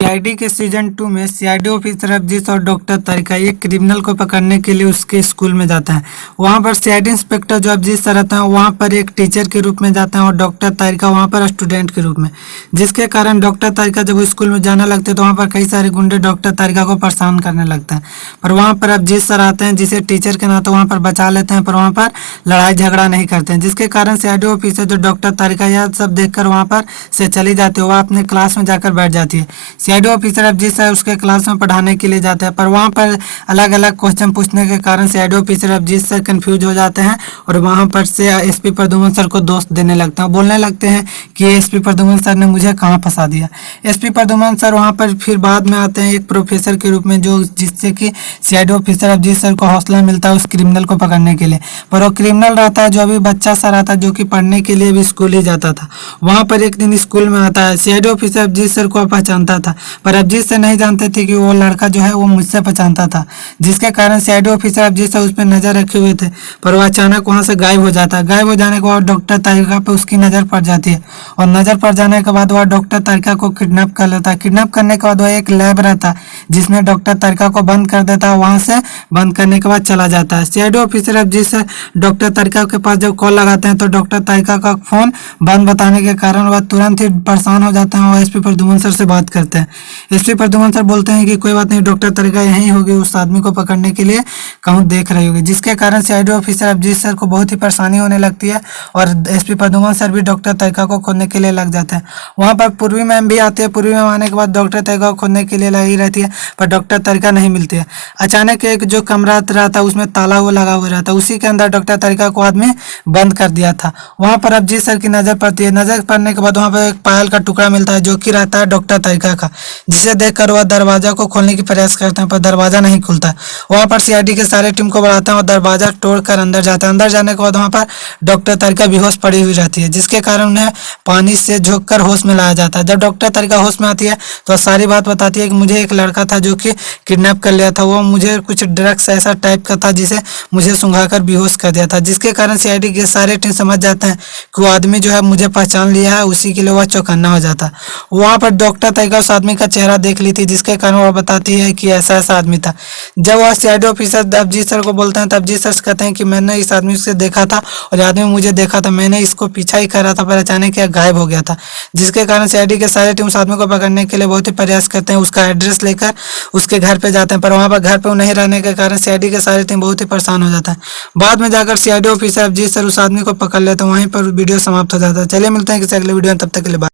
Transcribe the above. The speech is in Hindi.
सीआईडी के सीजन 2 में सीआईडी ऑफिसर अफजीत और डॉक्टर तारिका एक क्रिमिनल को पकड़ने के लिए उसके स्कूल में जाता है। वहां पर सीआईडी इंस्पेक्टर जो अफजीत सर रहते हैं वहां पर एक टीचर के रूप में जाते हैं और डॉक्टर तारिका वहां पर स्टूडेंट के रूप में, जिसके कारण डॉक्टर तारिका जब वो स्कूल में जाने लगते हैं तो वहाँ पर कई सारे गुंडे डॉक्टर तारिका को परेशान करने लगते हैं। पर वहाँ पर अफजीत सर आते हैं जिसे टीचर के नाते वहाँ पर बचा लेते हैं, पर वहाँ पर लड़ाई झगड़ा नहीं करते हैं, जिसके कारण सीआईडी ऑफिसर जो डॉक्टर तारिका यह सब देखकर वहाँ पर से चली जाती है। वह अपने क्लास में जाकर बैठ जाती है। सीआईडी ऑफिसर अफजीत सर उसके क्लास में पढ़ाने के लिए जाते हैं, पर वहाँ पर अलग अलग क्वेश्चन पूछने के कारण सीआईडी ऑफिसर अफजीत सर कंफ्यूज हो जाते हैं और वहाँ पर से एसपी प्रद्युम्न सर को दोष देने लगते हैं। बोलने लगते हैं कि एसपी प्रद्युम्न सर ने मुझे कहाँ फंसा दिया। एसपी प्रद्युम्न सर वहाँ पर फिर बाद में आते हैं एक प्रोफेसर के रूप में, जो जिससे कि सीआईडी ऑफिसर अफजीत सर को हौसला मिलता है उस क्रिमिनल को पकड़ने के लिए। पर वो क्रिमिनल रहता है जो अभी बच्चा सा रहता है, जो कि पढ़ने के लिए भी स्कूल ही जाता था। वहाँ पर एक दिन स्कूल में आता है, सीआईडी ऑफिसर अफजीत सर को पहचानता था, पर अफजीत सर नहीं जानते थे कि वो लड़का जो है वो मुझसे पहचानता था, जिसके कारण सीआईडी ऑफिसर अफजीत सर उस पर नजर रखे हुए थे। पर वो अचानक वहाँ से गायब हो जाता है। गायब हो जाने के बाद डॉक्टर तारिका पे उसकी नज़र पड़ जाती है और नज़र पड़ जाने के बाद वह डॉक्टर तारिका को किडनैप कर लेता है। किडनैप करने के बाद वह एक लैब रहता है जिसमें डॉक्टर तारिका को बंद कर देता है। वहाँ से बंद करने के बाद चला जाता है। सीआईडी ऑफिसर अफजीत सर डॉक्टर तारिका के पास जब कॉल लगाते हैं तो डॉक्टर तारिका का फोन बंद बताने के कारण वह तुरंत ही परेशान हो जाते हैं और एसपी प्रद्युम्न सर से बात करते हैं। एसपी प्रद्युम्न सर बोलते हैं कि कोई बात नहीं, डॉक्टर तारिका यहीं होगी, उस आदमी को पकड़ने के लिए कहूँ देख रही होगी, जिसके कारण सीआईडी ऑफिसर अफजीत सर को बहुत ही परेशानी होने लगती है और एसपी प्रद्युम्न सर भी डॉक्टर तारिका को खोजने के लिए लग जाते हैं। वहाँ पर पूर्वी मैम भी आती है। पूर्वी मैम आने के बाद डॉक्टर तारिका को खोजने के लिए लगी रहती है, पर डॉक्टर तारिका नहीं मिलती है। अचानक एक जो कमरा रहता है उसमें ताला वो लगा हुआ रहता है, उसी के अंदर डॉक्टर तारिका को आदमी बंद कर दिया था। वहाँ पर अफजीत सर की नज़र पड़ती है। नज़र पड़ने के बाद वहाँ पर एक पायल का टुकड़ा मिलता है जो कि रहता है डॉक्टर तारिका का, जिसे देखकर वह दरवाजा को खोलने की प्रयास करते हैं, पर दरवाजा नहीं खुलता। वहाँ पर सीआईडी के सारे टीम को बुलाते हैं और दरवाजा तोड़कर अंदर जाते हैं। अंदर जाने के बाद वहाँ पर डॉक्टर तारिका बेहोश पड़ी हुई रहती है, जिसके कारण उन्हें पानी से झोंककर होश में लाया जाता है। जब डॉक्टर तारिका होश में आती है तो सारी बात बताती है कि मुझे एक लड़का था जो कि किडनैप कर लिया था, वो मुझे कुछ ड्रग्स ऐसा टाइप का था जिसे मुझे सुंघाकर बेहोश कर दिया था, जिसके कारण सीआईडी के सारे टीम समझ जाते हैं कि वो आदमी जो है मुझे पहचान लिया है। उसी के लिए वह चौकन्ना हो जाता। वहाँ पर डॉक्टर तारिका उस आदमी का चेहरा देख ली थी, जिसके कारण वह बताती है कि ऐसा ऐसा आदमी था। जब वह सीआईडी ऑफिसर अफजीत सर को बोलते हैं तब अफजीत सर कहते हैं कि मैंने इस आदमी से देखा था और आदमी मुझे देखा था, मैंने इसको पीछा ही कर रहा था, पर अचानक यह गायब हो गया था, जिसके कारण सीआईडी के सारे टीम उस आदमी को पकड़ने के लिए बहुत ही प्रयास करते हैं। उसका एड्रेस लेकर उसके घर पे जाते हैं, पर वहाँ पर घर पे नहीं रहने के कारण सीआईडी के सारे टीम बहुत ही परेशान हो जाता है। बाद में जाकर सीआईडी ऑफिसर अफजीत सर उस आदमी को पकड़ लेते हैं। वहीं पर वीडियो समाप्त हो जाता है। चलिए मिलते हैं किसी अगले वीडियो में, तब तक के लिए बाय।